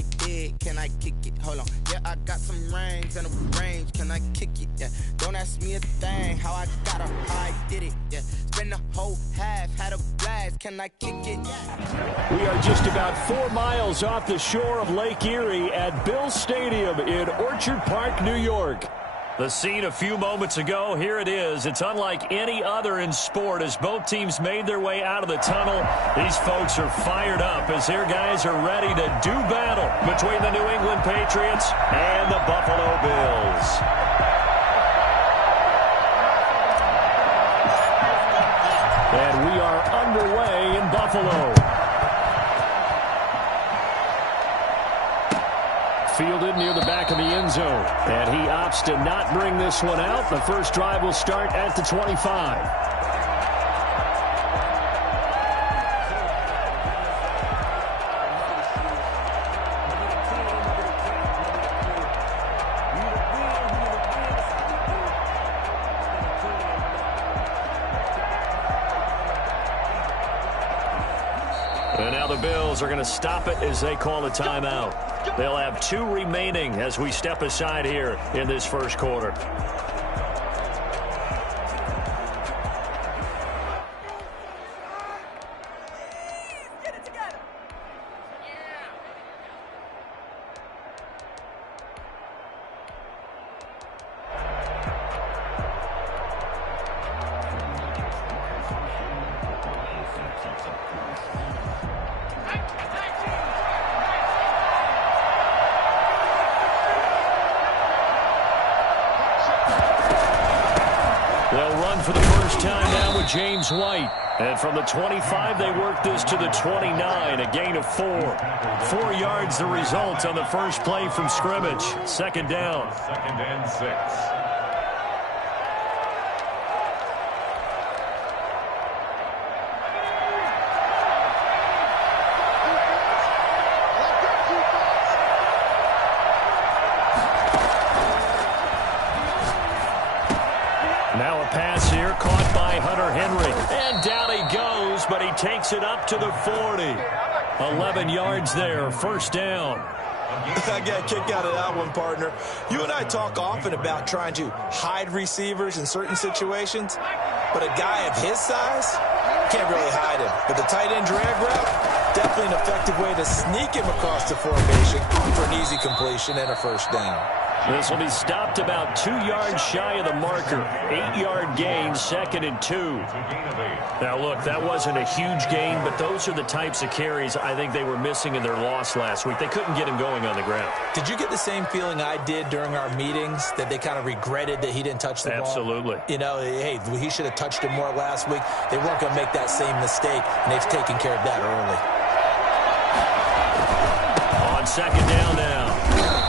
I did, can I kick it? Hold on, yeah, I got some rings and a range, can I kick it? Yeah, don't ask me a thing, how I got it, how I did it. Yeah, spend the whole half, had a blast, can I kick it? Yeah. We are just about 4 miles off the shore of Lake Erie at Bill Stadium in Orchard Park, New York. The scene a few moments ago, here it is. It's unlike any other in sport as both teams made their way out of the tunnel. These folks are fired up as their guys are ready to do battle between the New England Patriots and the Buffalo Bills. And we are underway in Buffalo. Fielded near the back of the end zone. And he opts to not bring this one out. The first drive will start at the 25. And now the Bills are going to stop it as they call a timeout. They'll have 2 remaining as we step aside here in this first quarter. For the first time now with James White. And from the 25, they work this to the 29, a gain of 4. 4 yards the result on the first play from scrimmage. Second down. 2nd and 6. Now a pass here caught by Hunter Henry. And down he goes, but he takes it up to the 40. 11 yards there, first down. I got a kick out of that one, partner. You and I talk often about trying to hide receivers in certain situations, but a guy of his size can't really hide him. But the tight end drag route, definitely an effective way to sneak him across the formation for an easy completion and a first down. This will be stopped about 2 yards shy of the marker. 8-yard gain, 2nd and 2. Now, look, that wasn't a huge gain, but those are the types of carries I think they were missing in their loss last week. They couldn't get him going on the ground. Did you get the same feeling I did during our meetings, that they kind of regretted that he didn't touch the ball? Absolutely. You know, hey, he should have touched it more last week. They weren't going to make that same mistake, and they've taken care of that early. On second down now.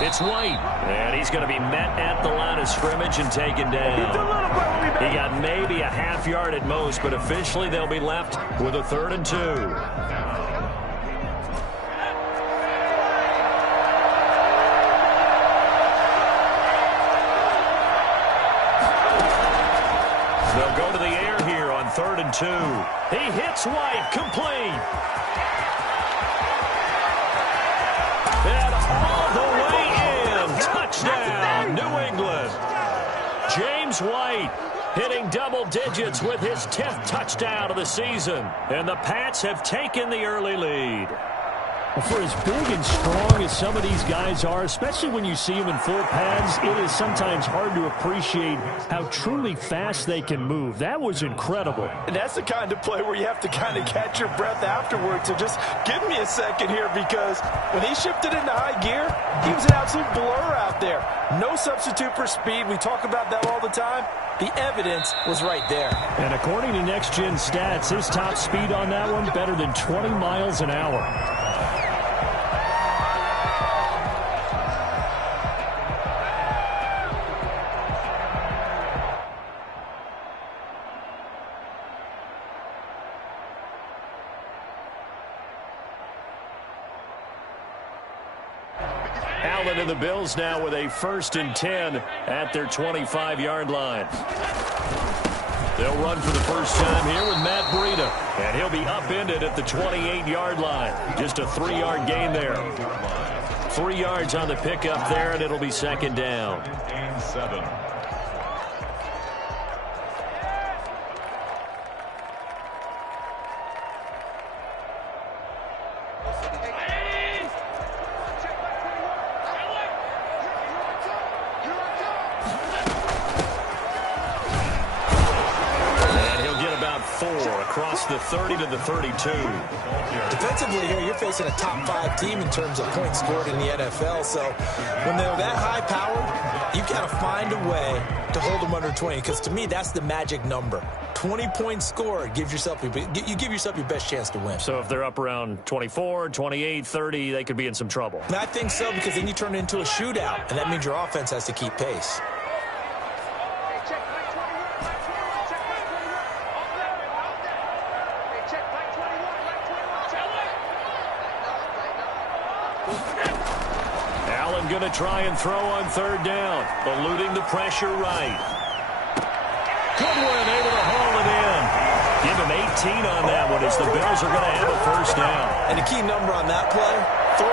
It's White, and he's going to be met at the line of scrimmage and taken down. He got maybe a half yard at most, but officially they'll be left with a 3rd and 2. They'll go to the air here on 3rd and 2. He hits White, complete. And all the way in, touchdown, New England. James White hitting double digits with his 10th touchdown of the season. And the Pats have taken the early lead. For as big and strong as some of these guys are, especially when you see them in full pads, it is sometimes hard to appreciate how truly fast they can move. That was incredible. And that's the kind of play where you have to kind of catch your breath afterwards. So just give me a second here, because when he shifted into high gear, he was an absolute blur out there. No substitute for speed. We talk about that all the time. The evidence was right there. And according to Next Gen Stats, his top speed on that one better than 20 miles an hour. Allen and the Bills now with a 1st and 10 at their 25-yard line. They'll run for the first time here with Matt Breida, and he'll be upended at the 28-yard line. Just a 3-yard gain there. 3 yards on the pickup there, and it'll be second down. And 7. Across the 30 to the 32. Defensively here, you're facing a top 5 team in terms of points scored in the NFL. So when they're that high powered, you've got to find a way to hold them under 20. Because to me, that's the magic number. 20 points scored, you give yourself your best chance to win. So if they're up around 24, 28, 30, they could be in some trouble. And I think so, because then you turn it into a shootout, and that means your offense has to keep pace. Going to try and throw on third down, eluding the pressure right. Goodwin able to haul it in. Give him 18 on that one as the Bills are going to have a first down. And the key number on that play, 3.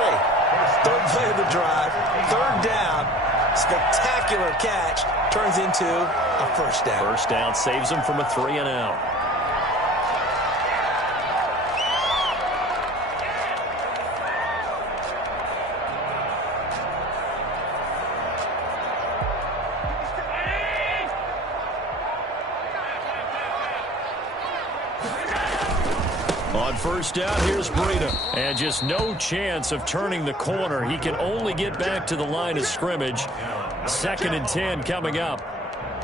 Third play of the drive, third down, spectacular catch, turns into a first down. First down saves him from a 3 and out. On first down, here's Breida. And just no chance of turning the corner. He can only get back to the line of scrimmage. 2nd and 10 coming up.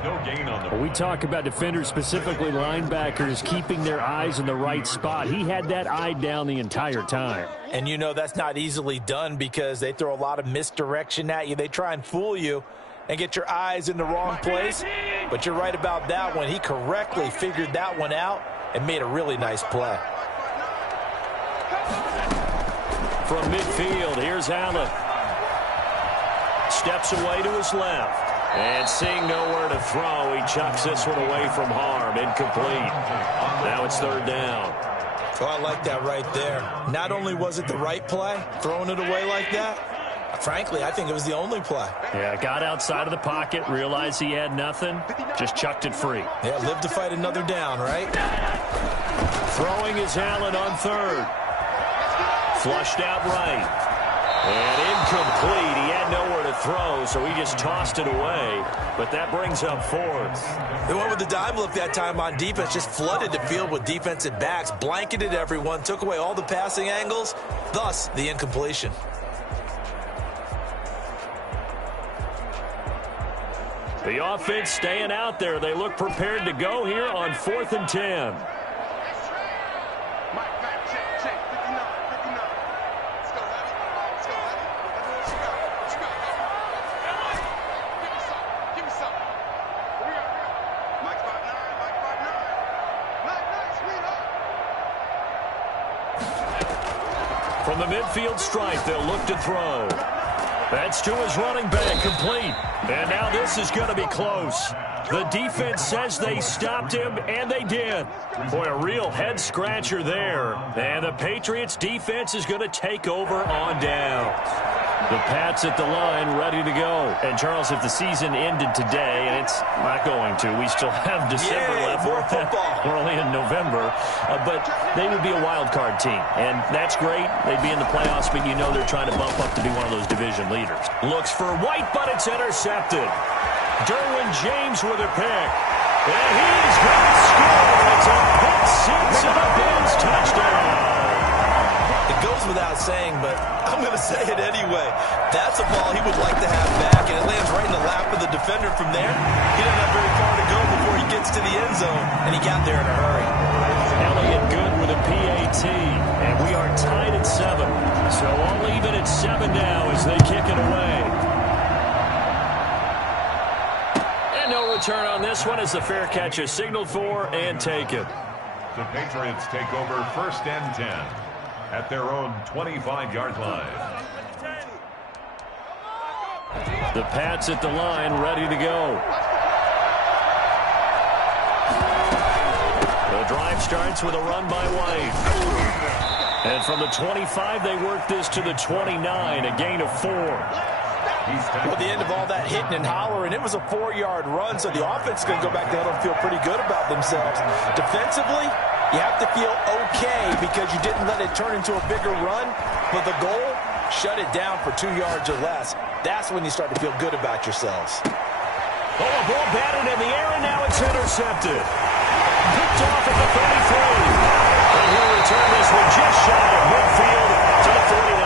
No gain on the... We talk about defenders, specifically linebackers, keeping their eyes in the right spot. He had that eye down the entire time. And you know that's not easily done because they throw a lot of misdirection at you. They try and fool you and get your eyes in the wrong place. But you're right about that one. He correctly figured that one out and made a really nice play. From midfield, here's Allen. Steps away to his left. And seeing nowhere to throw, he chucks this one away from harm. Incomplete. Now it's third down. Oh, I like that right there. Not only was it the right play, throwing it away like that, frankly, I think it was the only play. Yeah, got outside of the pocket, realized he had nothing, just chucked it free. Yeah, live to fight another down, right? Throwing is Allen on third. Flushed out right. And incomplete. He had nowhere to throw, so he just tossed it away. But that brings up fourth. They went with the dime look that time on defense, just flooded the field with defensive backs, blanketed everyone, took away all the passing angles, thus the incompletion. The offense staying out there. They look prepared to go here on 4th and 10. From the midfield stripe, they'll look to throw. That's to his running back, complete. And now this is going to be close. The defense says they stopped him, and they did. Boy, a real head-scratcher there. And the Patriots' defense is going to take over on downs. The Pats at the line, ready to go. And, Charles, if the season ended today, and it's not going to, we still have December left. More football. We're only in November. But they would be a wild card team. And that's great. They'd be in the playoffs, but you know they're trying to bump up to be one of those division leaders. Looks for White, but it's intercepted. Derwin James with a pick. And he's going to score. It's a pick six and a Bills touchdown. It goes without saying, but I'm going to say it anyway. That's a ball he would like to have back, and it lands right in the lap of the defender from there. He doesn't have very far to go before he gets to the end zone, and he got there in a hurry. Elliott good with a PAT, and we are tied at 7. So I'll leave it at 7 now as they kick it away. And no return on this one as the fair catch is signaled for and taken. The Patriots take over 1st and 10 at their own 25-yard line. The Pats at the line, ready to go. The drive starts with a run by White. And from the 25, they work this to the 29, a gain of 4. Well, the end of all that hitting and hollering, it was a 4-yard run, so the offense is going to go back down and feel pretty good about themselves. Defensively, you have to feel okay because you didn't let it turn into a bigger run, but the goal, shut it down for 2 yards or less. That's when you start to feel good about yourselves. Oh, a ball batted in the air, and now it's intercepted. Picked off at the 33. And he'll return this one just shy of midfield to the 49.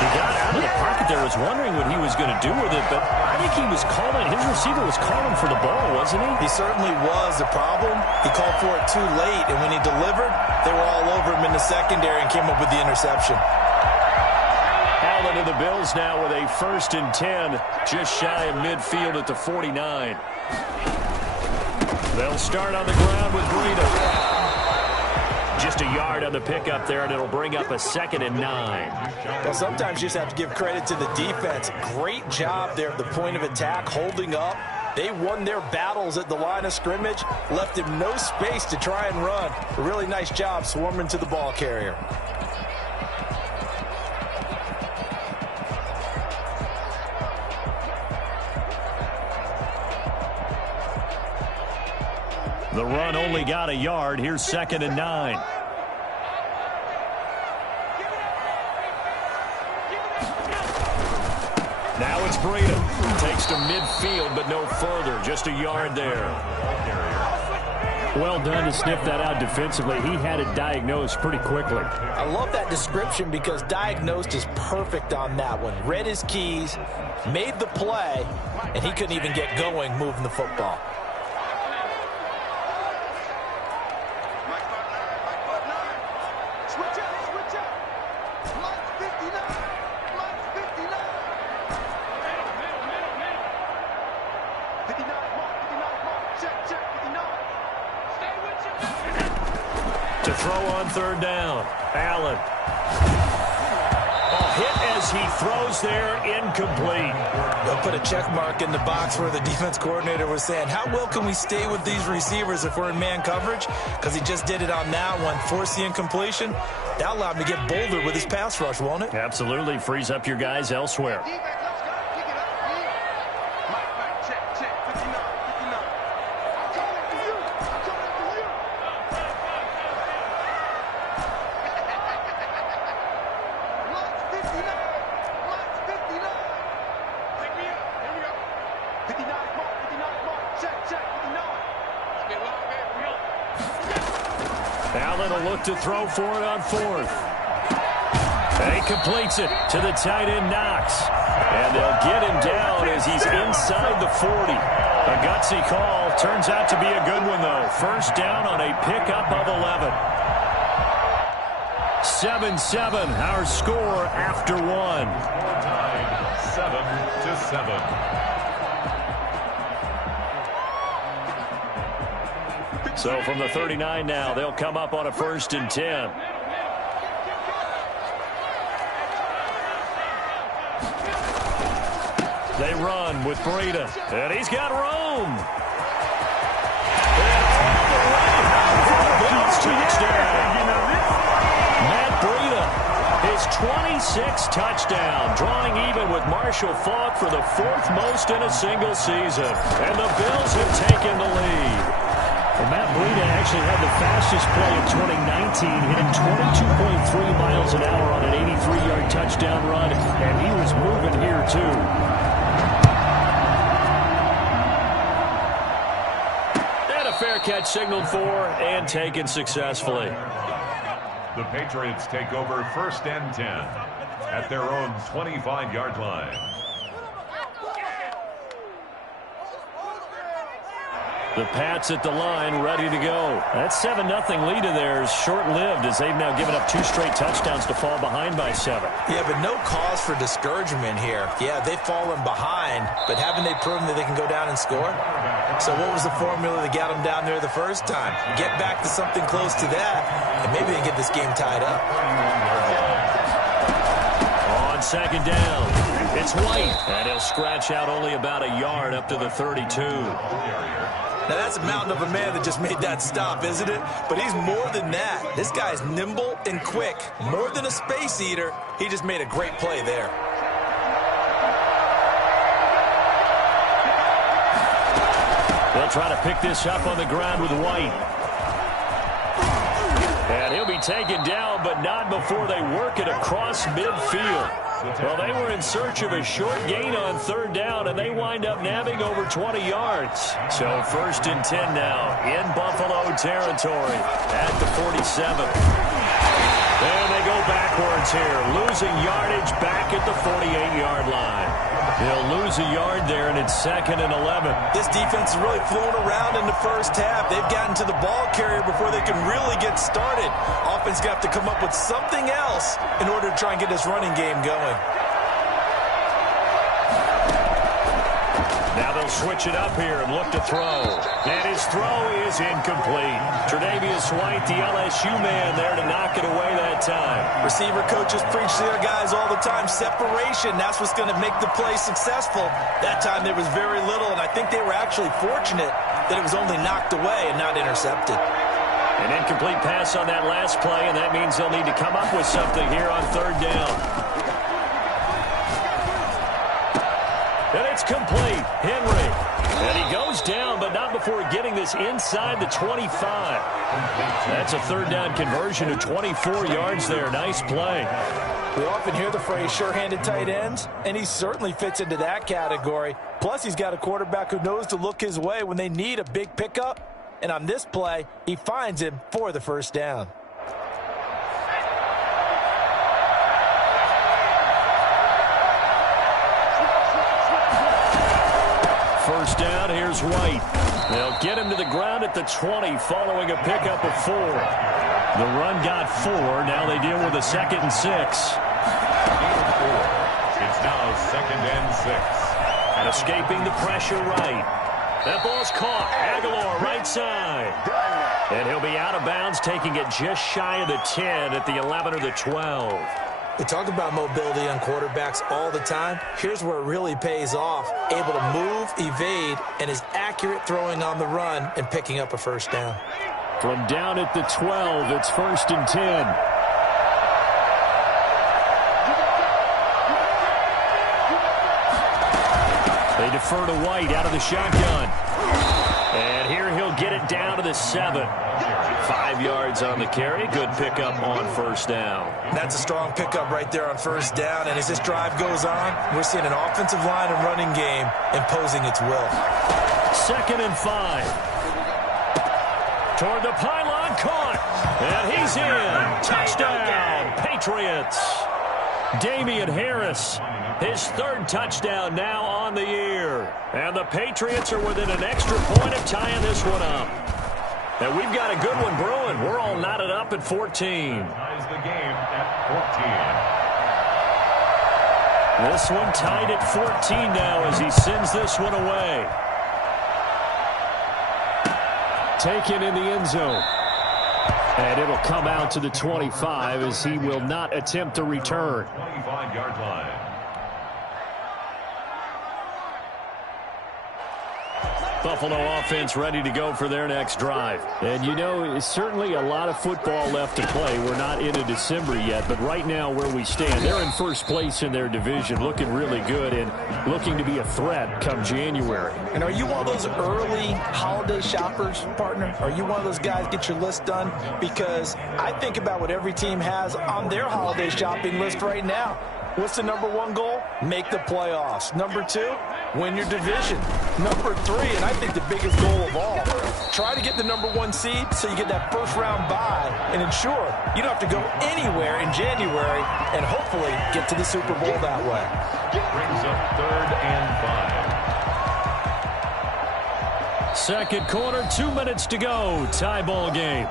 He got out of the pocket there, was wondering what he was going to do with it, but I think he was calling, his receiver was calling for the ball, wasn't he? He certainly was. The problem, he called for it too late, and when he delivered, they were all over him in the secondary and came up with the interception. Allen to the Bills now with a 1st and 10, just shy of midfield at the 49. They'll start on the ground with Breida. Just a yard on the pickup there, and it'll bring up a 2nd and 9. Well, sometimes you just have to give credit to the defense. Great job there at the point of attack, holding up. They won their battles at the line of scrimmage, left him no space to try and run. A really nice job swarming to the ball carrier. The run only got a yard. Here's 2nd and 9. Now it's Breida. Takes to midfield, but no further. Just a yard there. Well done to sniff that out defensively. He had it diagnosed pretty quickly. I love that description because diagnosed is perfect on that one. Read his keys, made the play, and he couldn't even get going moving the football. To throw on 3rd down. Allen. Hit as he throws there, incomplete. They'll put a check mark in the box where the defense coordinator was saying, how well can we stay with these receivers if we're in man coverage? Because he just did it on that one, forced the incompletion. That allowed him to get bolder with his pass rush, won't it? Absolutely. Frees up your guys elsewhere. Allen will look to throw for it on 4th. And he completes it to the tight end, Knox. And they'll get him down as he's inside the 40. A gutsy call. Turns out to be a good one, though. 1st down on a pickup of 11. 7-7, our score after 1. 7-7. So from the 39 now, they'll come up on a 1st and 10. They run with Breida, and he's got room. And all the way for the Bills touchdown. Matt Breida, his 26th touchdown, drawing even with Marshall Faulk for the 4th most in a single season. And the Bills have taken the lead. Well, Matt Breida actually had the fastest play of 2019, hitting 22.3 miles an hour on an 83-yard touchdown run, and he was moving here too. And a fair catch signaled for and taken successfully. The Patriots take over 1st and 10 at their own 25-yard line. The Pats at the line, ready to go. That 7-0 lead of theirs short-lived as they've now given up 2 straight touchdowns to fall behind by 7. Yeah, but no cause for discouragement here. Yeah, they've fallen behind, but haven't they proven that they can go down and score? So what was the formula that got them down there the first time? Get back to something close to that, and maybe they can get this game tied up. On 2nd down, it's White, and he'll scratch out only about a yard up to the 32. Now, that's a mountain of a man that just made that stop, isn't it? But he's more than that. This guy's nimble and quick. More than a space eater, he just made a great play there. They'll try to pick this up on the ground with White. And he'll be taken down, but not before they work it across midfield. Well, they were in search of a short gain on third down, and they wind up nabbing over 20 yards. So 1st and 10 now in Buffalo territory at the 47. And they go backwards here, losing yardage back at the 48-yard line. They'll lose a yard there, and it's 2nd and 11. This defense is really flown around in the first half. They've gotten to the ball carrier before they can really get started. Offense got to come up with something else in order to try and get this running game going. Now they'll switch it up here and look to throw. And his throw is incomplete. Tre'Davious White, the LSU man, there to knock it away that time. Receiver coaches preach to their guys all the time. Separation, that's what's going to make the play successful. That time there was very little, and I think they were actually fortunate that it was only knocked away and not intercepted. An incomplete pass on that last play, and that means they'll need to come up with something here on third down. And it's complete. Henry. And he goes down, but not before getting this inside the 25. That's a third down conversion of 24 yards there. Nice play. We often hear the phrase sure-handed tight ends, and he certainly fits into that category. Plus, he's got a quarterback who knows to look his way when they need a big pickup. And on this play, he finds him for the first down. First down, here's White. They'll get him to the ground at the 20 following a pickup of 4. The run got 4. Now they deal with a 2nd and 6. It's now 2nd and 6. And escaping the pressure right. That ball's caught. Aguilar right side. And he'll be out of bounds, taking it just shy of the 10 at the 11 or the 12. We talk about mobility on quarterbacks all the time. Here's where it really pays off. Able to move, evade, and is accurate throwing on the run and picking up a first down. From down at the 12, it's 1st and 10. They defer to White out of the shotgun. And here he'll get it down to the 7. 5 yards on the carry. Good pickup on first down. That's a strong pickup right there on first down. And as this drive goes on, we're seeing an offensive line and running game imposing its will. 2nd and 5. Toward the pylon, caught. And he's in. Touchdown, Patriots. Damian Harris, his 3rd touchdown now on the year. And the Patriots are within an extra point of tying this one up. And we've got a good one brewing. We're all knotted up at 14. Ties the game at 14. This one tied at 14 now as he sends this one away. Taken in the end zone. And it'll come out to the 25 as he will not attempt to return. 25-yard line. Buffalo offense ready to go for their next drive. And, you know, it's certainly a lot of football left to play. We're not into December yet, but right now where we stand, they're in first place in their division, looking really good and looking to be a threat come January. And are you one of those early holiday shoppers, partner? Are you one of those guys get your list done? Because I think about what every team has on their holiday shopping list right now. What's the number 1 goal? Make the playoffs. Number 2, win your division. Number 3, and I think the biggest goal of all, try to get the number 1 seed so you get that first round bye and ensure you don't have to go anywhere in January and hopefully get to the Super Bowl that way. Brings up 3rd and 5. Second quarter, 2 minutes to go. Tie ball game.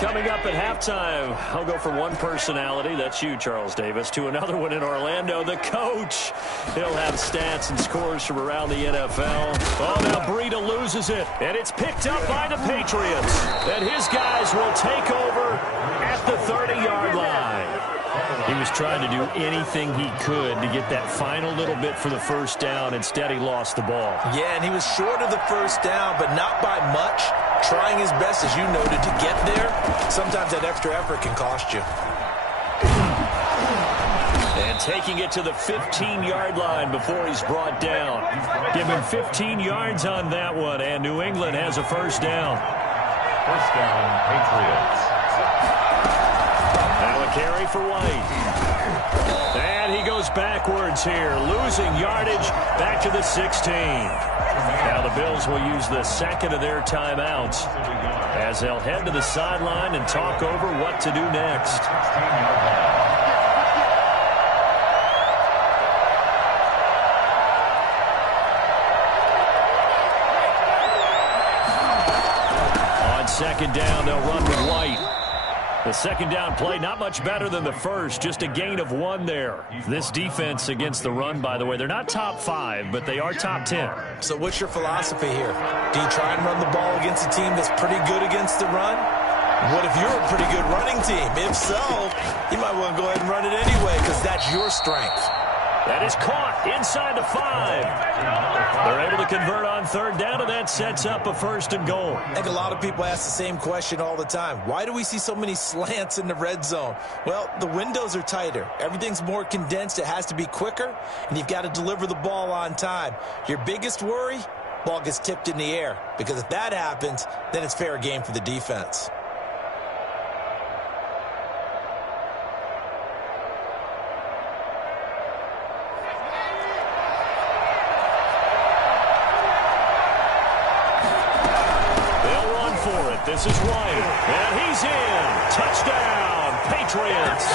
Coming up at halftime, I'll go from one personality, that's you, Charles Davis, to another one in Orlando, the coach. He'll have stats and scores from around the NFL. Oh, now Breida loses it, and it's picked up by the Patriots. And his guys will take over at the 30-yard line. He was trying to do anything he could to get that final little bit for the first down. Instead, he lost the ball. Yeah, and he was short of the first down, but not by much. Trying his best, as you noted, to get there. Sometimes that extra effort can cost you. And taking it to the 15-yard line before he's brought down. Give him 15 yards on that one, and New England has a first down. First down, Patriots. Now a carry for White. And he goes backwards here, losing yardage back to the 16. Now the Bills will use the second of their timeouts as they'll head to the sideline and talk over what to do next. On second down, they'll run with White. The second down play, not much better than the first, just a gain of 1 there. This defense against the run, by the way, they're not top 5, but they are top 10. So what's your philosophy here? Do you try and run the ball against a team that's pretty good against the run? What if you're a pretty good running team? If so, you might want to go ahead and run it anyway because that's your strength. That is caught inside the 5. They're able to convert on third down, and that sets up a first and goal. I think a lot of people ask the same question all the time. Why do we see so many slants in the red zone? Well, the windows are tighter. Everything's more condensed. It has to be quicker, and you've got to deliver the ball on time. Your biggest worry? Ball gets tipped in the air, because if that happens, then it's fair game for the defense. This is White, and he's in. Touchdown, Patriots.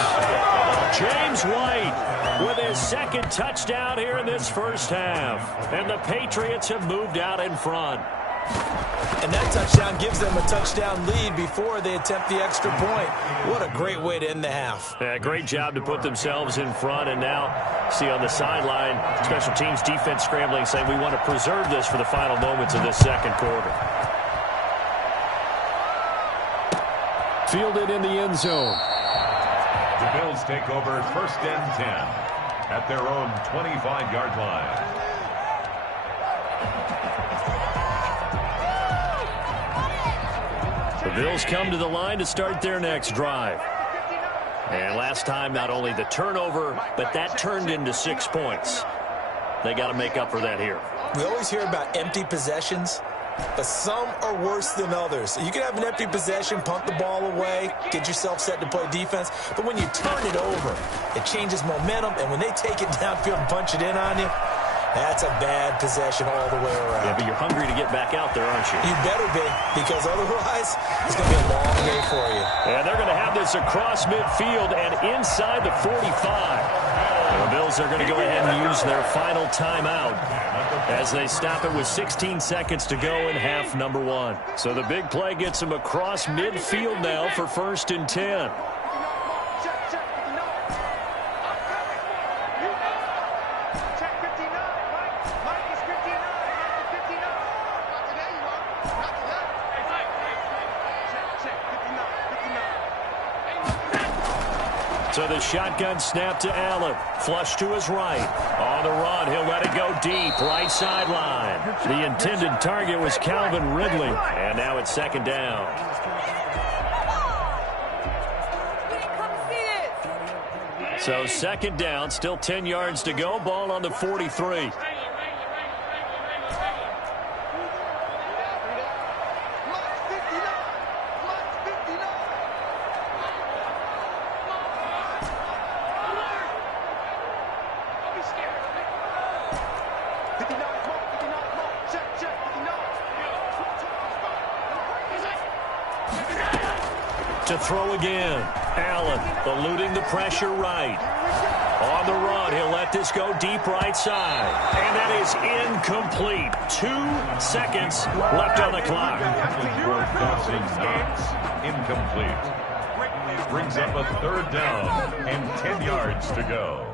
James White with his second touchdown here in this first half. And the Patriots have moved out in front. And that touchdown gives them a touchdown lead before they attempt the extra point. What a great way to end the half. Yeah, great job to put themselves in front. And now, see on the sideline, special teams defense scrambling, saying we want to preserve this for the final moments of this second quarter. Fielded in the end zone. The Bills take over first and 10 at their own 25-yard line. The Bills come to the line to start their next drive. And last time, not only the turnover, but that turned into 6 points. They got to make up for that here. We always hear about empty possessions, but some are worse than others. You can have an empty possession, punt the ball away, get yourself set to play defense, but when you turn it over, it changes momentum, and when they take it downfield and punch it in on you, that's a bad possession all the way around. Yeah, but you're hungry to get back out there, aren't you? You better be, because otherwise, it's going to be a long day for you. And they're going to have this across midfield and inside the 45. The Bills are going to go ahead and use their final timeout as they stop it with 16 seconds to go in half number 1. So the big play gets them across midfield now for first and 10. So the shotgun snap to Allen. Flush to his right. On the run, he'll let it go deep. Right sideline. The intended target was Calvin Ridley. And now it's second down. So second down, still 10 yards to go. Ball on the 43. To throw again. Allen eluding the pressure right. On the run, he'll let this go deep right side. And that is incomplete. 2 seconds left on the clock. Incomplete. Brings up a 3rd down and 10 yards to go.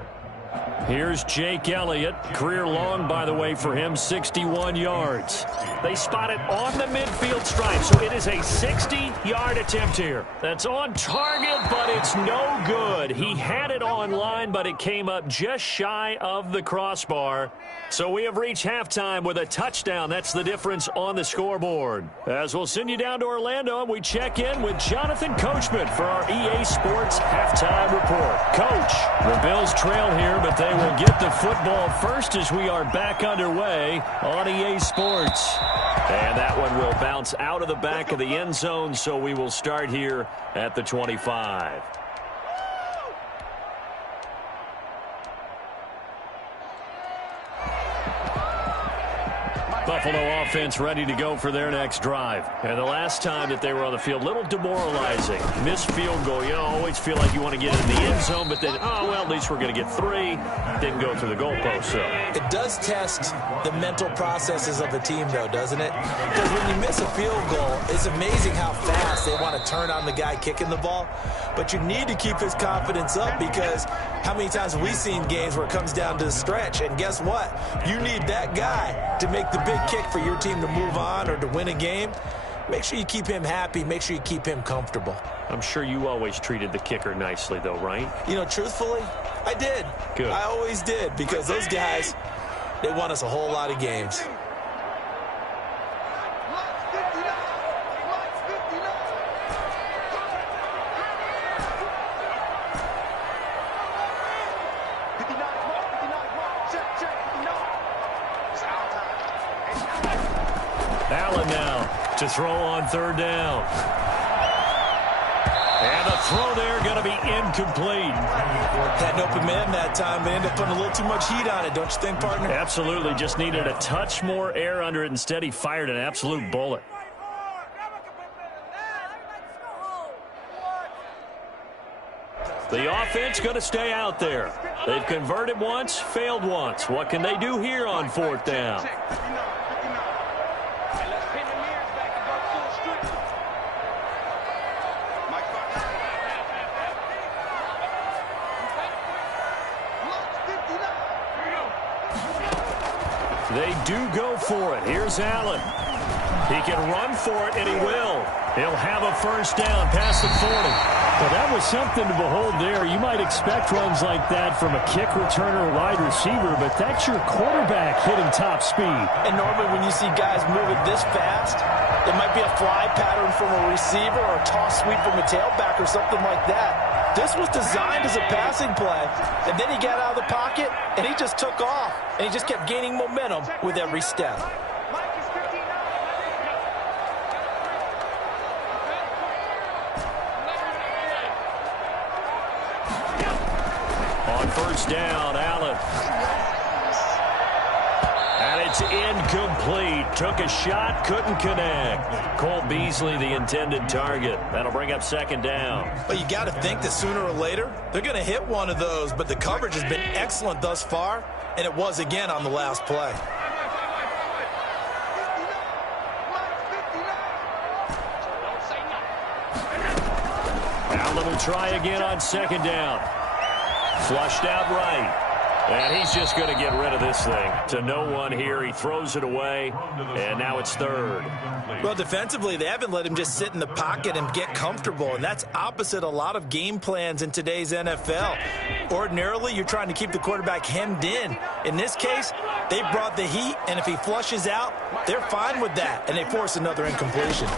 Here's Jake Elliott. Career long, by the way, for him, 61 yards. They spot it on the midfield stripe, so it is a 60-yard attempt here. That's on target, but it's no good. He had it on line, but it came up just shy of the crossbar. So we have reached halftime with a touchdown. That's the difference on the scoreboard. As we'll send you down to Orlando, we check in with Jonathan Coachman for our EA Sports Halftime Report. Coach, the Bills trail here, but they will get the football first as we are back underway on EA Sports. And that one will bounce out of the back of the end zone, so we will start here at the 25. Buffalo offense ready to go for their next drive. And the last time that they were on the field, a little demoralizing. Missed field goal. You always feel like you want to get in the end zone, but then, oh, well, at least we're going to get 3. Didn't go through the goalpost, so. It does test the mental processes of a team, though, doesn't it? Because when you miss a field goal, it's amazing how fast they want to turn on the guy kicking the ball. But you need to keep his confidence up, because how many times have we seen games where it comes down to the stretch? And guess what? You need that guy to make the big kick for your team to move on or to win a game. Make sure you keep him happy. Make sure you keep him comfortable. I'm sure you always treated the kicker nicely, though, right? You know, truthfully, I did. Good. I always did, because those guys, they won us a whole lot of games. Allen now to throw on 3rd down. And the throw there going to be incomplete. Had an open man that time, but ended up putting a little too much heat on it, don't you think, partner? Absolutely. Just needed a touch more air under it. Instead, he fired an absolute bullet. The offense going to stay out there. They've converted once, failed once. What can they do here on 4th down? They do go for it. Here's Allen. He can run for it, and he will. He'll have a 1st down past the 40. Well, that was something to behold there. You might expect runs like that from a kick returner or wide receiver, but that's your quarterback hitting top speed. And normally when you see guys moving this fast, it might be a fly pattern from a receiver or a toss sweep from a tailback or something like that. This was designed as a passing play, and then he got out of the pocket, and he just took off, and he just kept gaining momentum with every step. On 1st down, Allen. And it's incomplete. Took a shot, couldn't connect. Cole Beasley, the intended target. That'll bring up 2nd down. But you got to think that sooner or later, they're going to hit one of those, but the coverage has been excellent thus far, and it was again on the last play. Allen will try again on 2nd down. Flushed out right. And he's just going to get rid of this thing. To no one here. He throws it away, and now it's 3rd. Well, defensively, they haven't let him just sit in the pocket and get comfortable, and that's opposite a lot of game plans in today's NFL. Ordinarily, you're trying to keep the quarterback hemmed in. In this case, they brought the heat, and if he flushes out, they're fine with that, and they force another incompletion.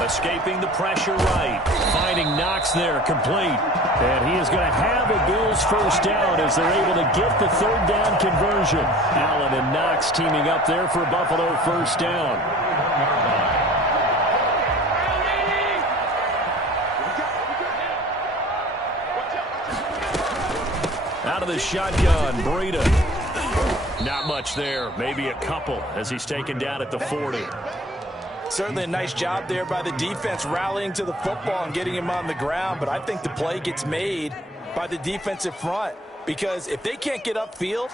Escaping the pressure right. Finding Knox there, complete. And he is going to have a Bills 1st down as they're able to get the 3rd down conversion. Allen and Knox teaming up there for Buffalo 1st down. Out of the shotgun, Breida. Not much there, maybe a couple as he's taken down at the 40. Certainly a nice job there by the defense rallying to the football and getting him on the ground, but I think the play gets made by the defensive front because if they can't get upfield,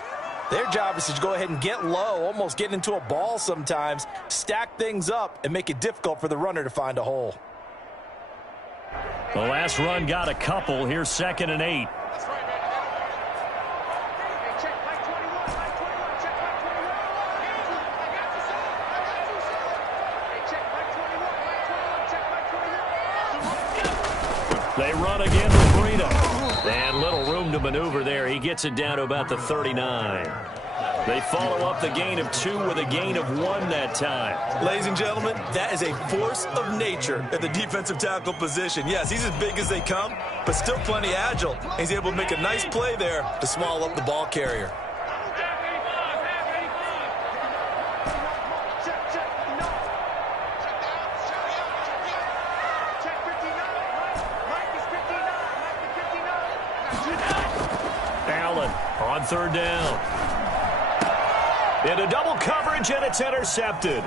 their job is to go ahead and get low, almost get into a ball sometimes, stack things up, and make it difficult for the runner to find a hole. The last run got a couple. Here's 2nd and 8. They run again with Breida. And little room to maneuver there. He gets it down to about the 39. They follow up the gain of 2 with a gain of 1 that time. Ladies and gentlemen, that is a force of nature at the defensive tackle position. Yes, he's as big as they come, but still plenty agile. He's able to make a nice play there to swallow up the ball carrier. Allen on 3rd down. Into double coverage, and it's intercepted.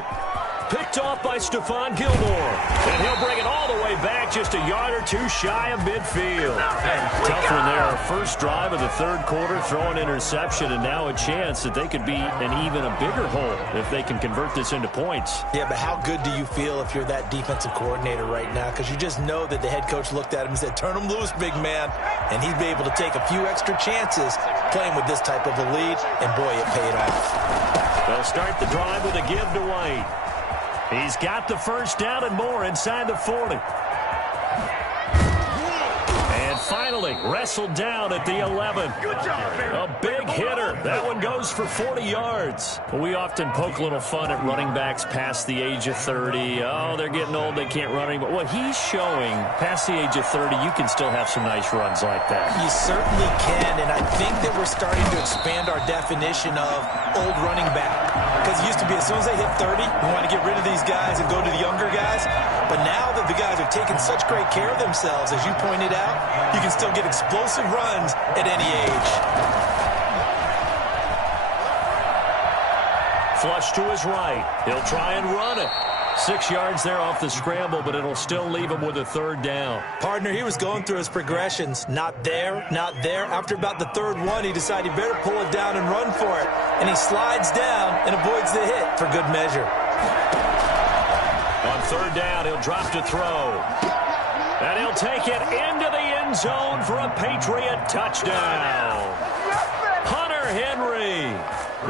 Picked off by Stephon Gilmore. And he'll bring it all the way back just a yard or 2 shy of midfield. Tough one there. First drive of the 3rd quarter, throw an interception, and now a chance that they could be in even a bigger hole if they can convert this into points. Yeah, but how good do you feel if you're that defensive coordinator right now? Because you just know that the head coach looked at him and said, turn him loose, big man. And he'd be able to take a few extra chances playing with this type of a lead, and boy, it paid off. They'll start the drive with a give to White. He's got the first down and more inside the 40. And finally wrestled down at the 11. Good job, man. A big hitter. That one goes for 40 yards. We often poke a little fun at running backs past the age of 30. Oh, they're getting old. They can't run anymore. What he's showing, past the age of 30, you can still have some nice runs like that. You certainly can, and I think that we're starting to expand our definition of old running back. Because it used to be as soon as they hit 30, we want to get rid of these guys and go to the younger guys. But now that the guys are taking such great care of themselves, as you pointed out, you can still get explosive runs at any age. Flush to his right. He'll try and run it. 6 yards there off the scramble, but it'll still leave him with a 3rd down. Partner, he was going through his progressions. Not there, not there. After about the 3rd one, he decided he better pull it down and run for it. And he slides down and avoids the hit for good measure. On 3rd down, he'll drop to throw. And he'll take it into the end zone for a Patriot touchdown. Hunter Henry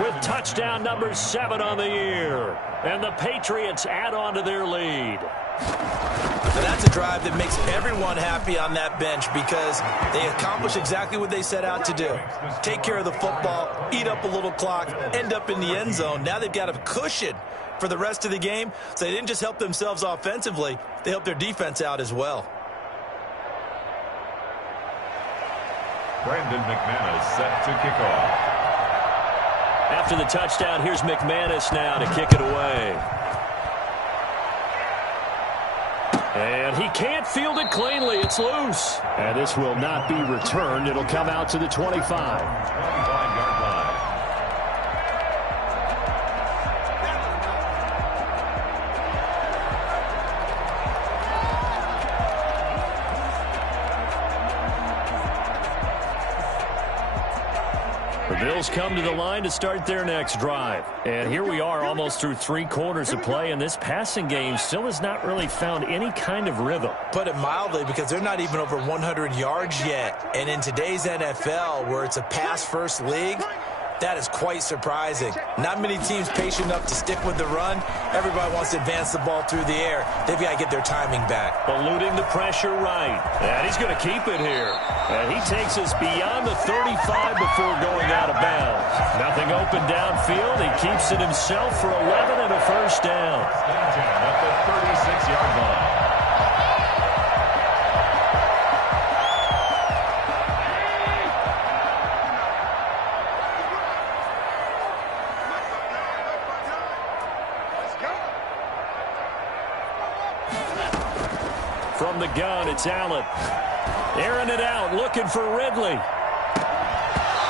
with touchdown number 7 on the year. And the Patriots add on to their lead. Now that's a drive that makes everyone happy on that bench because they accomplish exactly what they set out to do. Take care of the football, eat up a little clock, end up in the end zone. Now they've got a cushion for the rest of the game, so they didn't just help themselves offensively, they helped their defense out as well. Brandon McManus set to kick off. After the touchdown, here's McManus now to kick it away. And he can't field it cleanly. It's loose. And this will not be returned. It'll come out to the 25. 25-yard line. The Bills come to the line to start their next drive. And here we are almost through 3 quarters of play, and this passing game still has not really found any kind of rhythm. Put it mildly, because they're not even over 100 yards yet. And in today's NFL, where it's a pass-first league, that is quite surprising. Not many teams patient enough to stick with the run. Everybody wants to advance the ball through the air. They've got to get their timing back. Eluding the pressure right. And he's going to keep it here. And he takes us beyond the 35 before going out of bounds. Nothing open downfield. He keeps it himself for 11 and a first down. At the 36-yard line. From the gun, it's Allen. Airing it out, looking for Ridley.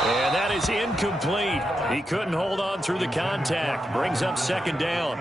And that is incomplete. He couldn't hold on through the contact. Brings up second down.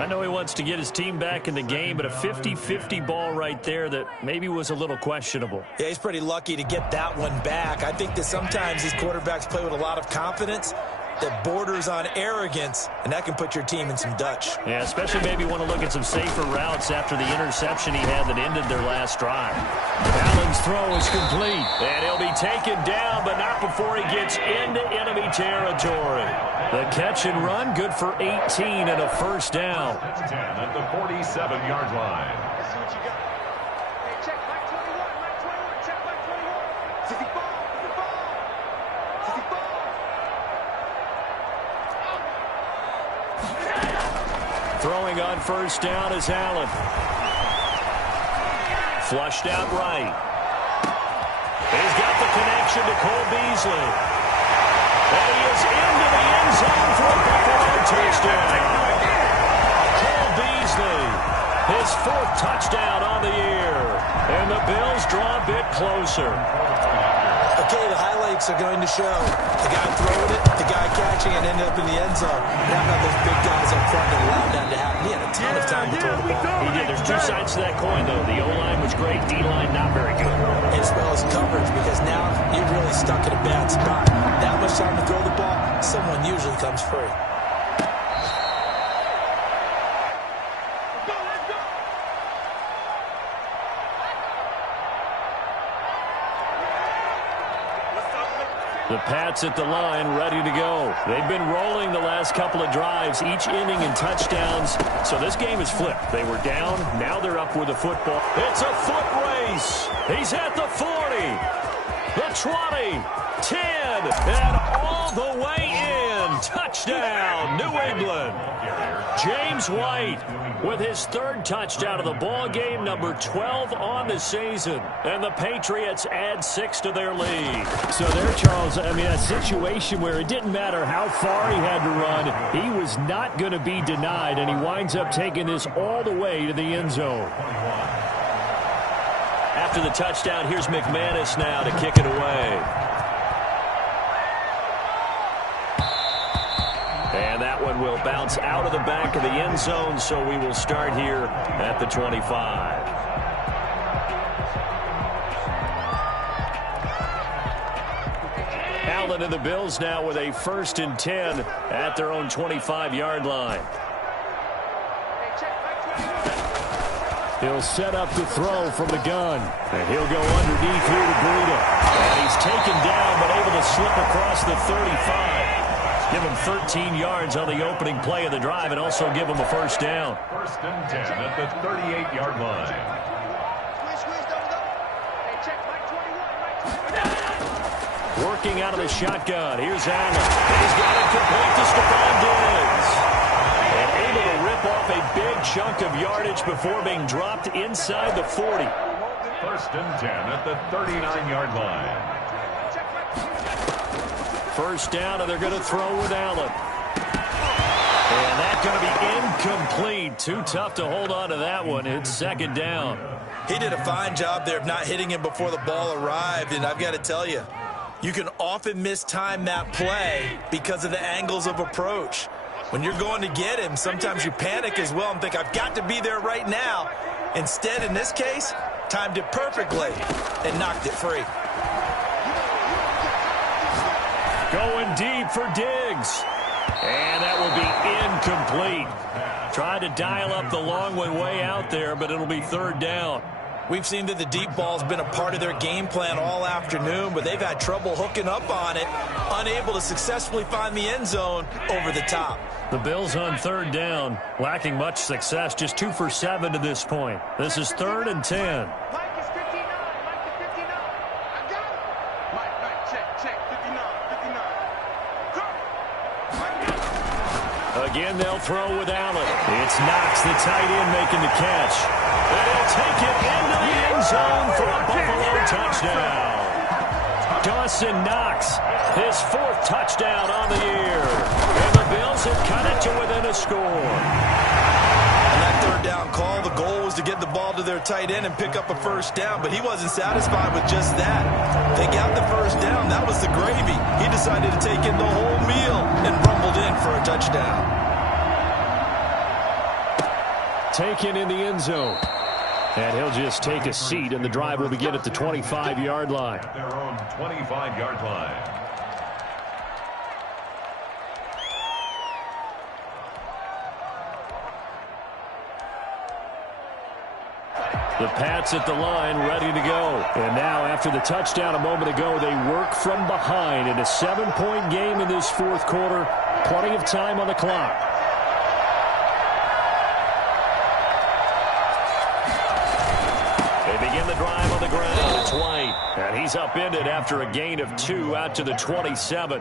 I know he wants to get his team back in the game, but a 50-50 ball right there that maybe was a little questionable. Yeah, he's pretty lucky to get that one back. I think that sometimes these quarterbacks play with a lot of confidence that borders on arrogance, and that can put your team in some Dutch. Yeah, especially maybe want to look at some safer routes after the interception he had that ended their last drive. Allen's throw is complete. And he'll be taken down, but not before he gets into enemy territory. The catch and run, good for 18 and a first down. 10 at the 47-yard line. Throwing on first down is Allen. Flushed out right. He's got the connection to Cole Beasley. And he is into the end zone for a Buffalo touchdown. Cole Beasley, his fourth touchdown on the year. And the Bills draw a bit closer. Okay, the highlights are going to show the guy throwing it, the guy catching it, ended up in the end zone. Now got those big guys up front that allowed that to happen. He had a ton of time to throw the ball. He did. There's two sides to that coin, though. The O-line was great. D-line, not very good. As well as coverage, because now you're really stuck in a bad spot. That much time to throw the ball, someone usually comes free. The Pats at the line, ready to go. They've been rolling the last couple of drives, each inning in touchdowns. So this game is flipped. They were down, now they're up with the football. It's a foot race. He's at the 40, the 20, 10, and all the way in. Touchdown, New England. James White with his third touchdown of the ball game, number 12 on the season. And the Patriots add 6 to their lead. So there, Charles, I mean, a situation where it didn't matter how far he had to run. He was not going to be denied, and he winds up taking this all the way to the end zone. After the touchdown, here's McManus now to kick it away. And that one will bounce out of the back of the end zone, so we will start here at the 25. Allen and the Bills now with a 1st and 10 at their own 25-yard line. He'll set up the throw from the gun. And he'll go underneath here to Breida. And he's taken down, but able to slip across the 35. Give him 13 yards on the opening play of the drive and also give him a first down. 1st and 10 at the 38-yard line. Working out of the shotgun. Here's Allen. He's got it complete to Stephon Diggs. And able to rip off a big chunk of yardage before being dropped inside the 40. 1st and 10 at the 39-yard line. First down, and they're going to throw with Allen. And that's going to be incomplete. Too tough to hold on to that one. It's second down. He did a fine job there of not hitting him before the ball arrived, and I've got to tell you, you can often mistime that play because of the angles of approach. When you're going to get him, sometimes you panic as well and think, I've got to be there right now. Instead, in this case, timed it perfectly and knocked it free. Going deep for Diggs. And that will be incomplete. Tried to dial up the long one way out there, but it'll be third down. We've seen that the deep ball's been a part of their game plan all afternoon, but they've had trouble hooking up on it, unable to successfully find the end zone over the top. The Bills on third down, lacking much success, just 2 for 7 to this point. This is 3rd and 10. Again, they'll throw with Allen. It's Knox, the tight end, making the catch. And he'll take it into the end zone for a Buffalo touchdown. Dawson Knox, his 4th touchdown on the year. And the Bills have cut it to within a score. On that third down call, the goal was to get the ball to their tight end and pick up a first down, but he wasn't satisfied with just that. They got the first down. That was the gravy. He decided to take in the whole meal and rumbled in for a touchdown. Taken in the end zone. And he'll just take a seat, and the drive will begin at the 25-yard line. At their own 25-yard line. The Pats at the line, ready to go. And now, after the touchdown a moment ago, they work from behind in a 7-point game in this fourth quarter. Plenty of time on the clock. They begin the drive on the ground. It's White. And he's upended after a gain of 2 out to the 27.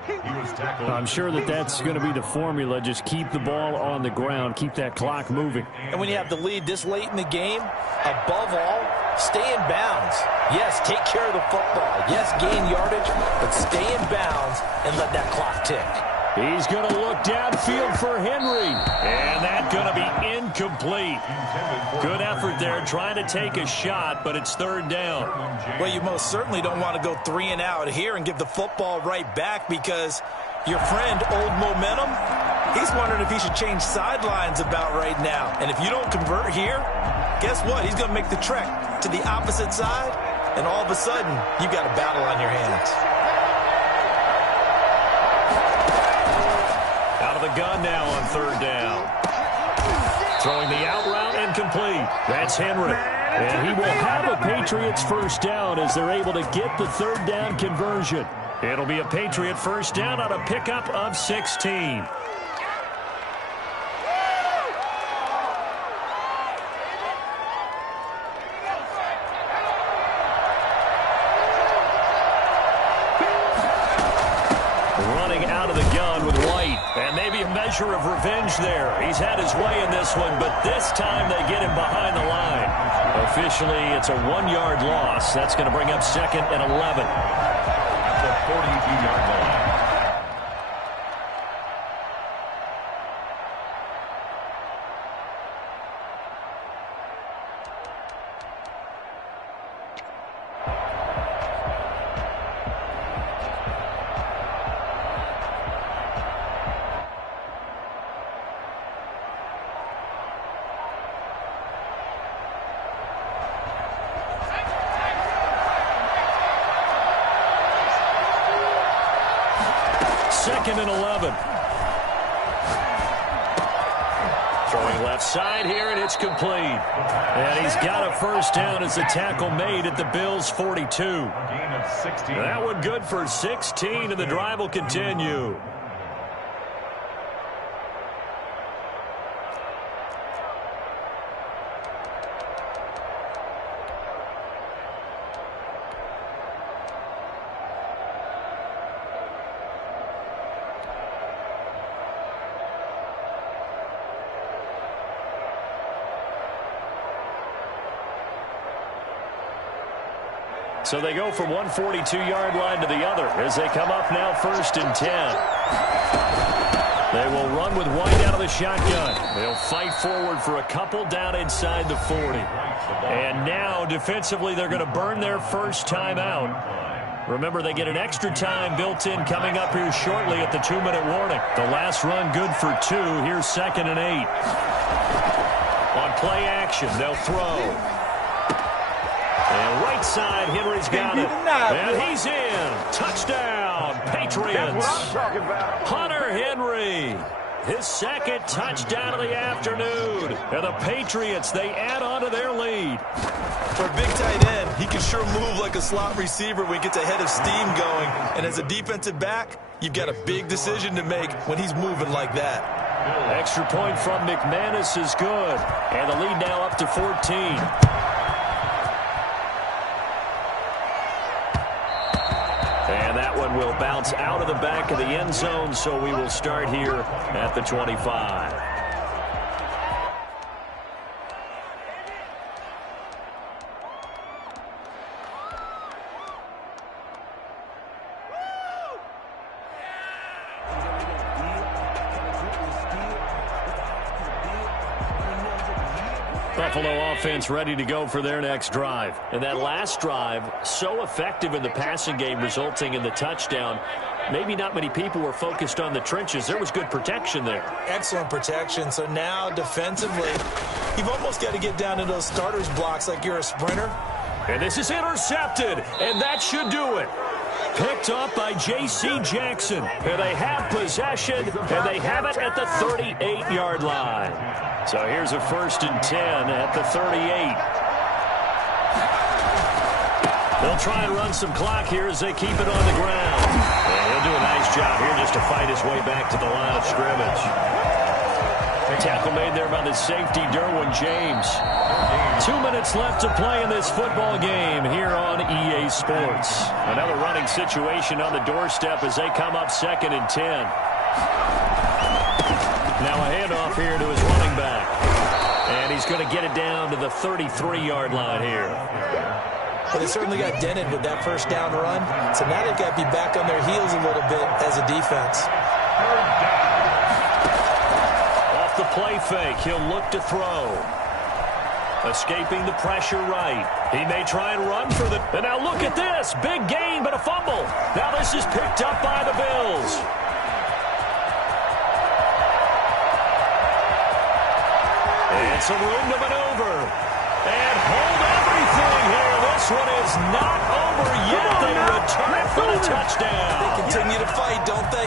I'm sure that's going to be the formula. Just keep the ball on the ground. Keep that clock moving. And when you have the lead this late in the game, above all, stay in bounds. Yes, take care of the football. Yes, gain yardage, but stay in bounds and let that clock tick. He's going to look downfield for Henry. And that's going to be incomplete. Good effort there trying to take a shot, but it's third down. Well, you most certainly don't want to go 3 and out here and give the football right back because your friend, Old Momentum, he's wondering if he should change sidelines about right now. And if you don't convert here, guess what? He's going to make the trek to the opposite side, and all of a sudden, you've got a battle on your hands. Out of the gun now on third down. Throwing the out route and complete. That's Henry. And he will have a Patriots first down as they're able to get the third down conversion. It'll be a Patriot first down on a pickup of 16. Running out of the gun with White. And maybe a measure of revenge there. He's had his way in this one, but this time they get him behind the line. Officially, it's a 1-yard loss. That's going to bring up 2nd and 11. At the 42-yard line. Second and 11. Throwing left side here, and it's complete. And he's got a first down as the tackle made at the Bills' 42. Gain of 16. That one good for 16, and the drive will continue. So they go from one 42-yard line to the other as they come up now 1st and 10. They will run with White out of the shotgun. They'll fight forward for a couple down inside the 40. And now defensively they're going to burn their first time out. Remember, they get an extra time built in coming up here shortly at the 2-minute warning. The last run good for 2. Here's 2nd and 8. On play action, they'll throw. And right side, Henry's got it. And he's in. Touchdown, Patriots. Hunter Henry. His second touchdown of the afternoon. And the Patriots, they add on to their lead. For a big tight end, he can sure move like a slot receiver when he gets a head of steam going. And as a defensive back, you've got a big decision to make when he's moving like that. Extra point from McManus is good. And the lead now up to 14. And that one will bounce out of the back of the end zone, so we will start here at the 25. Buffalo offense ready to go for their next drive. And that last drive, so effective in the passing game, resulting in the touchdown. Maybe not many people were focused on the trenches. There was good protection there. Excellent protection. So now defensively, you've almost got to get down to those starters blocks like you're a sprinter. And this is intercepted, and that should do it. Picked up by J.C. Jackson. And they have possession, and they have it at the 38-yard line. So here's a 1st and 10 at the 38. They'll try and run some clock here as they keep it on the ground. And he'll do a nice job here just to fight his way back to the line of scrimmage. Tackle made there by the safety, Derwin James. 2 minutes left to play in this football game here on EA Sports. Another running situation on the doorstep as they come up 2nd and 10. Now a handoff here to his running back. And he's going to get it down to the 33-yard line here. Well, they certainly got dented with that first down run. So now they've got to be back on their heels a little bit as a defense. Off the play fake, he'll look to throw. Escaping the pressure right. He may try and run for the... And now look at this. Big gain, but a fumble. Now this is picked up by the Bills. And some room to maneuver. And hold everything here. This one is not over yet. They return it for the touchdown. They continue to fight, don't they?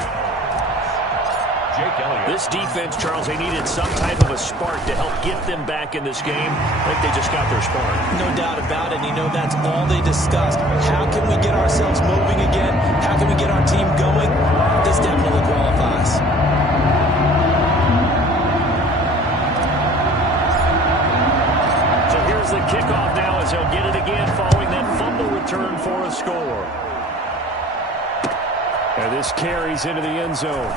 This defense, Charles, they needed some type of a spark to help get them back in this game. I think they just got their spark. No doubt about it. You know, that's all they discussed. How can we get ourselves moving again? How can we get our team going? This definitely qualifies. So here's the kickoff now as they'll get it again following that fumble return for a score. And this carries into the end zone.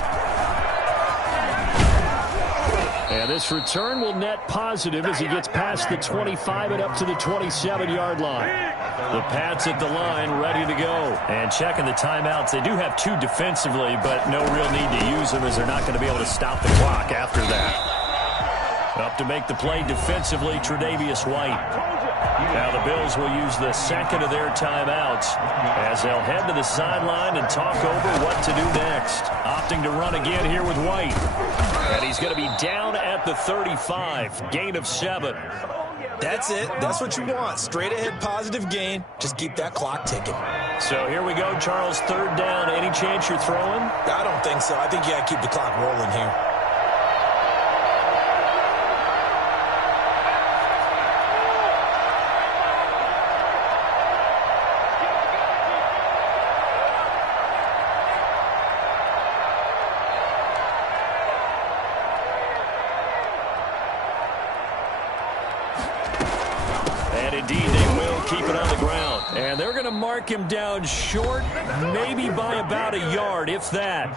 And this return will net positive as he gets past the 25 and up to the 27-yard line. The Pats at the line, ready to go. And checking the timeouts. They do have 2 defensively, but no real need to use them as they're not going to be able to stop the clock after that. Up to make the play defensively, Tre'Davious White. Now the Bills will use the second of their timeouts as they'll head to the sideline and talk over what to do next. Opting to run again here with White. And he's going to be down at the 35. Gain of 7. That's it. That's what you want. Straight ahead positive gain. Just keep that clock ticking. So here we go, Charles. 3rd down. Any chance you're throwing? I don't think so. I think you got to keep the clock rolling here. Mark him down short, maybe by about a yard, if that.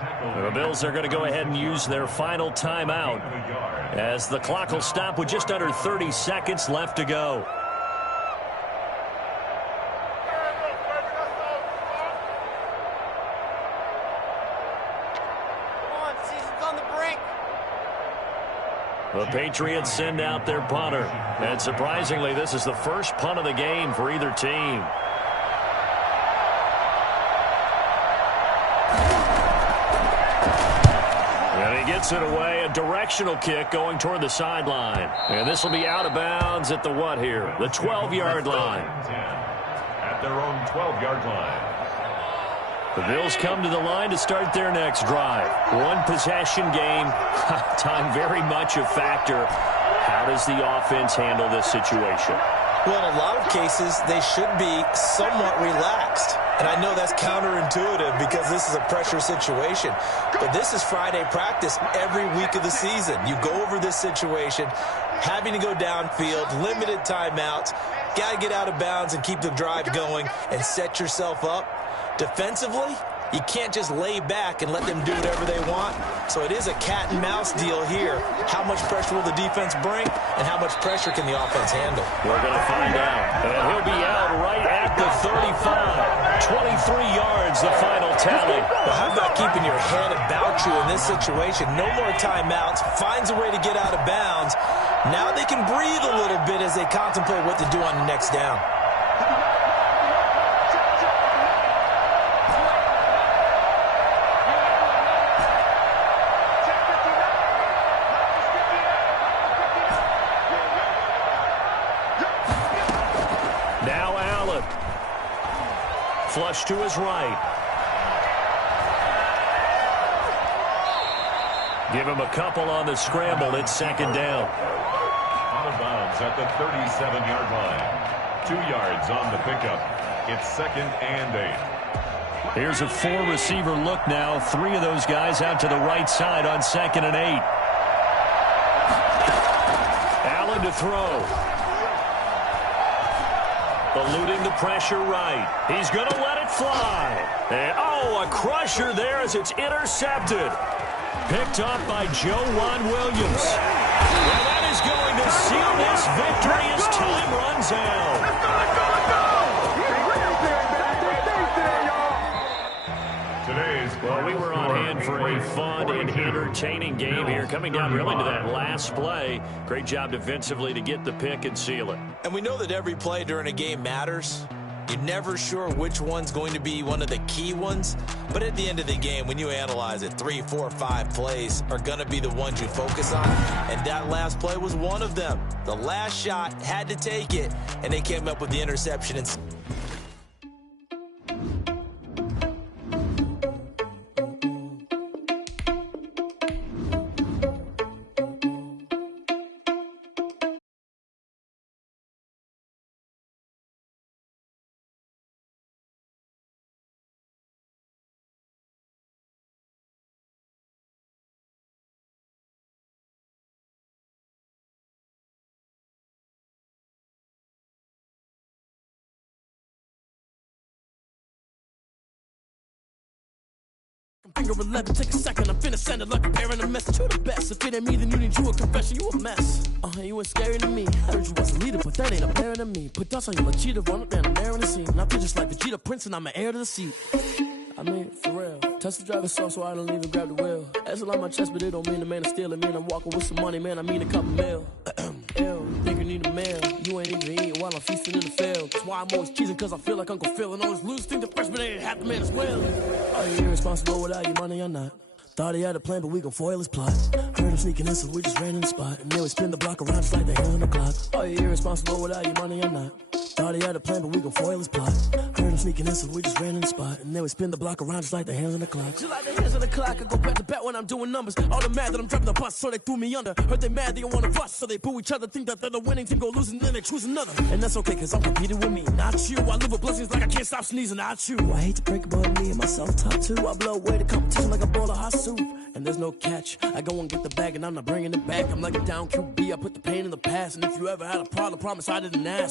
The Bills are going to go ahead and use their final timeout as the clock will stop with just under 30 seconds left to go. The Patriots send out their punter. And surprisingly, this is the first punt of the game for either team. Gets it away, a directional kick going toward the sideline. And this will be out of bounds at the what here? The 12-yard line. At their own 12-yard line. The Bills come to the line to start their next drive. 1 possession game. Time very much a factor. How does the offense handle this situation? Well, in a lot of cases, they should be somewhat relaxed. And I know that's counterintuitive because this is a pressure situation. But this is Friday practice every week of the season. You go over this situation, having to go downfield, limited timeouts, got to get out of bounds and keep the drive going and set yourself up. Defensively, you can't just lay back and let them do whatever they want. So it is a cat and mouse deal here. How much pressure will the defense bring and how much pressure can the offense handle? We're going to find out. And he'll be out right at the 35. 23 yards, the final tally. Well, how about keeping your head about you in this situation? No more timeouts. Finds a way to get out of bounds. Now they can breathe a little bit as they contemplate what to do on the next down. Now Allen. Flush to his right. Give him a couple on the scramble. It's second down. Out of bounds at the 37-yard line. 2 yards on the pickup. It's 2nd and 8. Here's a 4-receiver look now. 3 of those guys out to the right side on 2nd and 8. Allen to throw. Eluding the pressure right. He's going to let it fly. And, a crusher there as it's intercepted. Picked up by Joejuan Williams. Well, that is going to seal this victory as time runs out. Well, we were on hand for a fun and entertaining game here. Coming down really to that last play. Great job defensively to get the pick and seal it. And we know that every play during a game matters. You're never sure which one's going to be one of the key ones. But at the end of the game, when you analyze it, 3, 4, 5 plays are going to be the ones you focus on. And that last play was one of them. The last shot had to take it, and they came up with the interception. And Finger 11, take a second, I'm finna send it like a parent a message. You the best, if it ain't me, then you need you a confession, you a mess. You ain't scary to me, heard you was a leader, but that ain't apparent to me. Put dust on you like cheetah, run up down the air in the scene. I feel just like Vegeta Prince and I'm an heir to the seat. I mean, for real, touch the driver's soft so I don't even grab the wheel. That's on my chest, but it don't mean the man is stealing. Man, I'm walking with some money, man, I mean a couple mil. Ew, think you need a meal. You ain't even eating while I'm feasting in the field. That's why I'm always cheesing, cause I feel like Uncle Phil. And always lose, think the freshman ain't half the man as well. Are you irresponsible without your money or not? Thought he had a plan, but we gon' foil his plot. Heard him sneaking in, so we just ran in the spot. And then we spin the block around just like the hell in the clock. Are you irresponsible without your money or not? Thought he had a plan, but we gon' foil his plot. Heard him sneaking in, so we just ran in the spot. And then we spin the block around just like the hands on the clock. Just like the hands on the clock, I go back to back when I'm doing numbers. All the mad that I'm driving the bus, so they threw me under. Heard they mad, they don't wanna bust, so they boo each other. Think that they're the winning team, go losing, then they choose another. And that's okay, cause I'm competing with me, not you. I live with blessings like I can't stop sneezing, not you. I hate to break it, but me and myself top two. I blow away the competition like a bowl of hot soup. And there's no catch. I go and get the bag, and I'm not bringing it back. I'm like a down QB, I put the pain in the past. And if you ever had a problem, promise I didn't ask.